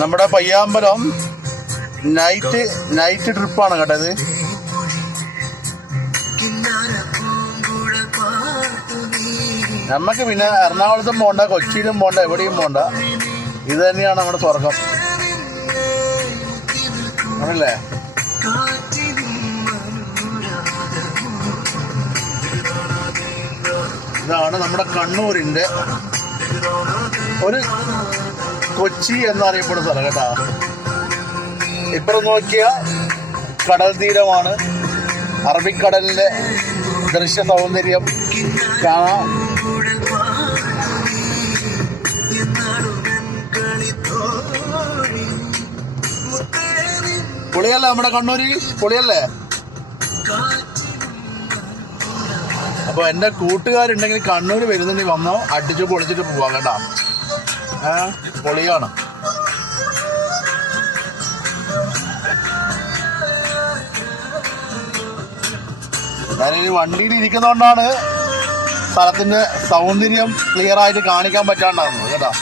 നമ്മുടെ പയ്യാമ്പലം നൈറ്റ് ട്രിപ്പാണ് കേട്ടോ ഇത്. നമ്മക്ക് പിന്നെ എറണാകുളത്തും പോണ്ട, കൊച്ചിയിലും പോണ്ട, എവിടെയും പോണ്ട. ഇത് തന്നെയാണ് നമ്മുടെ സ്വർഗം, ആണല്ലേ? ഇതാണ് നമ്മുടെ കണ്ണൂരിൻ്റെ ഒരു കൊച്ചി എന്നറിയപ്പെടുന്ന സ്ഥലം കേട്ടോ. ഇപ്പുറം നോക്കിയ കടൽ തീരമാണ്. അറബിക്കടലിൻ്റെ ദൃശ്യ സൗന്ദര്യം കാണാം. പൊളിയല്ലേ നമ്മുടെ കണ്ണൂര്, പൊളിയല്ലേ? അപ്പൊ എൻ്റെ കൂട്ടുകാരുണ്ടെങ്കിൽ കണ്ണൂർ വരുന്നുണ്ടെങ്കിൽ വന്നോ, അടിച്ചു പൊളിച്ചിട്ട് പോവാം കേട്ടോ. പൊളിയാണ്. ഞാനിനി വണ്ടിയിൽ ഇരിക്കുന്നതുകൊണ്ടാണ് സ്ഥലത്തിന്റെ സൗന്ദര്യം ക്ലിയർ ആയിട്ട് കാണിക്കാൻ പറ്റാണ്ടാകുന്നത് കേട്ടോ.